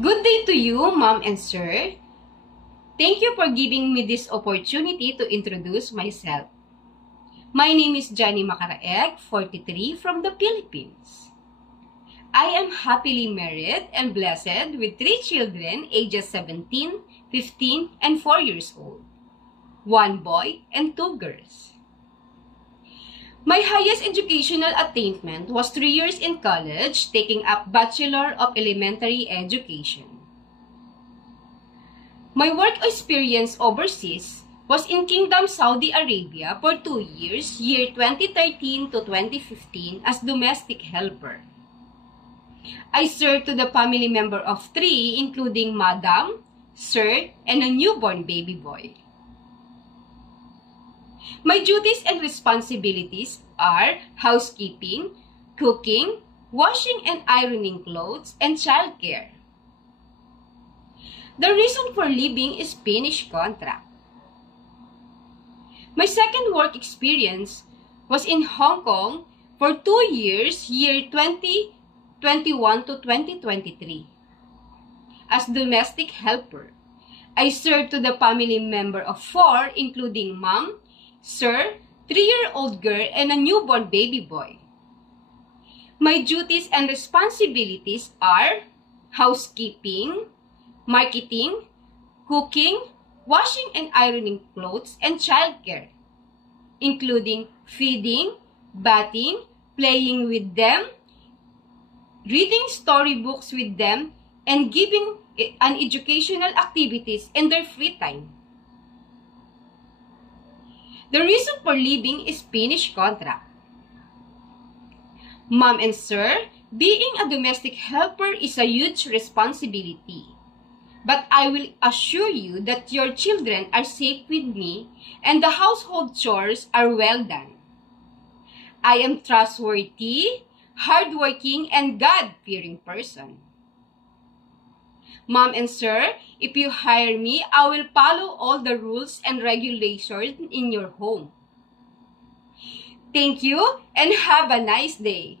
Good day to you, Ma'am and Sir. Thank you for giving me this opportunity to introduce myself. My name is Johnny Macaraeg, 43, from the Philippines. I am happily married and blessed with 3 children ages 17, 15, and 4 years old. 1 boy and 2 girls. My highest educational attainment was 3 years in college, taking up Bachelor of Elementary Education. My work experience overseas was in Kingdom Saudi Arabia for 2 years, year 2013 to 2015, as domestic helper. I served to the family member of 3, including Madam, Sir, and a newborn baby boy. My duties and responsibilities are housekeeping, cooking, washing and ironing clothes, and childcare. The reason for leaving is finished contract. My second work experience was in Hong Kong for 2 years, year 2021 to 2023. As domestic helper, I served to the family member of 4, including Mom, Sir, 3-year-old girl, and a newborn baby boy. My duties and responsibilities are housekeeping, marketing, cooking, washing and ironing clothes, and childcare, including feeding, bathing, playing with them, reading storybooks with them, and giving an educational activities in their free time. The reason for leaving is finished contract. Mom and Sir, being a domestic helper is a huge responsibility. But I will assure you that your children are safe with me and the household chores are well done. I am trustworthy, hardworking, and God-fearing person. Mom and Sir, if you hire me, I will follow all the rules and regulations in your home. Thank you and have a nice day.